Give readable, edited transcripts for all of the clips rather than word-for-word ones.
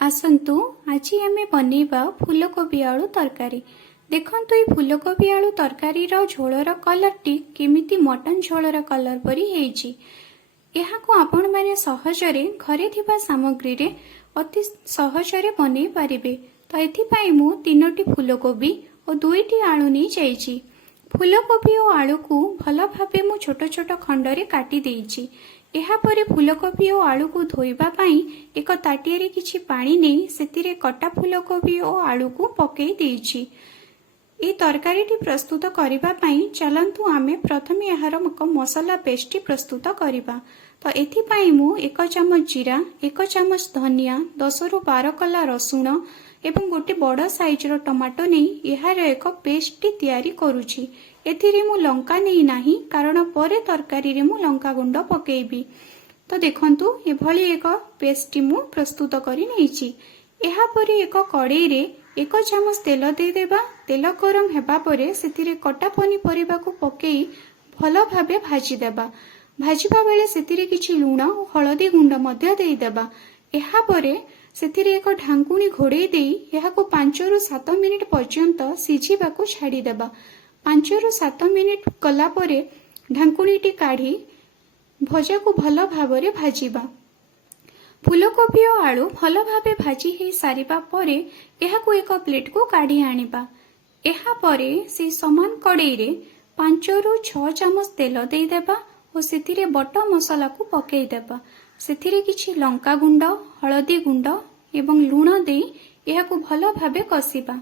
आसतु आज आम बनैबा फूलकोबी आलू तरकारी। देखंतु ये फूलकोबी आलू तरकारी झोलर कलरटी केमिति मटन झोलर कलर परी हेइछि। एहाकु आपण माने सहजरे घरे थिबा सामग्री रे अति सहजरे बनै पारिबे। तो एथिपाई मु 3टी फूलकोबी और 2टी आलू नै जाइछि। फूलकोबी और आलू को भल भाबे मु छोट छोट खंडरे काटी देइछि। एहा परे फूलकोबी और आलू को धोइबा पई एक ताटियारे किछि पानी नै सेतिरे कटा फूलकोबी और आलू को पकेई देइछि। ए तरकारीटी प्रस्तुत करिबा पई चलंतु आमे प्रथमे एहार एक मसाला पेस्टटी प्रस्तुत करिबा। तो एथिपाई मु 1 चमच जीरा, 1 चमच धनिया, 10 रु 12 कला रसुण एवं गोटे बड़ साइजर टमाटो नहीं यार एक पेस्टटी तैयारी करुछि। एथिरे मु लंका नहीं नाही कारण परे तरकारी रे मु लंका गुंड पकेइबी। तो देखंतु एभली एक पेस्टटी मु प्रस्तुत करि नैछि। एहा परे एक कड़ाई रे 1 चमच तेल दे देबा। तेल गरम हेबा परे सेथिरे कटा पनीपरिबा को पकेई भल भाबे भाजी देबा। भाजिबा बेले सेथिरे किछि लूण और हळदी गुंड मध्य देई देबा। एहा परे सेथिरे एक ढांकुणी घोड़े देई एहाको 5 रु 7 मिनिट पर्यंत सिझिबाको छाड़ी देबा। 5 रु 7 मिनिट कला परे ढांकुणीटी काढ़ी भजा को भल भाबरे भाजिबा। फूलकोबी और आलू भल भाबे भाजी हे सारिबा परे एहाको एक प्लेट को काढ़ी आनिबा। एहा परे से समान कड़ाई रे 5 रु 6 चमच तेल देई देबा और सेथिरे बट मसाला को पकेई देबा। सेथिरे किछि लंका गुंड, हळदी गुंड एवं लूण देई एहाको भल भाबे कसिबा।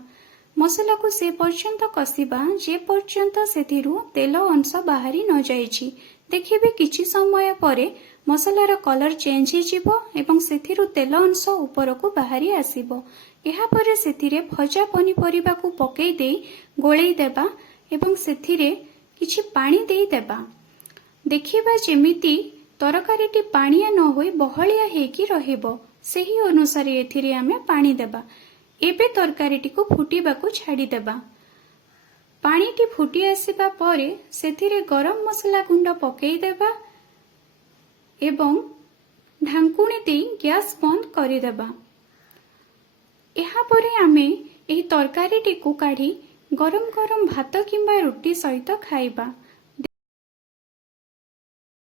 मसाला को से पर्यंत कसिबा जे पर्यंत सेथिरु तेल अंश बाहरी न जाइछि। देखिबे किछि समय परे मसालार कलर चेंज हेजिबो एवं सेथिरु तेल अंश ऊपर को बाहरी आसीबो। एहा परे सेथिरे भजा पनीपरिबा को पकेई देई गोळेई देबा एवं सेथिरे किछि पानी देई देबा। देखिबा जेमिति तरकारीटी पानिया न होई बहलिया हेकी रहिबो सेही अनुसार एथिरे आमे पानी देबा। एबे तरकारीटी को फुटीबा को छाड़ी देबा। पानीटी फुटी आसीबा परे सेथिरे गरम मसला गुंड पकेई देबा एवं ढांकुणी देई गैस बंद करि देबा। एहा परे आमे एही तरकारीटी को काढ़ी गरम गरम भात किंबा रुटी सहित खाइबा।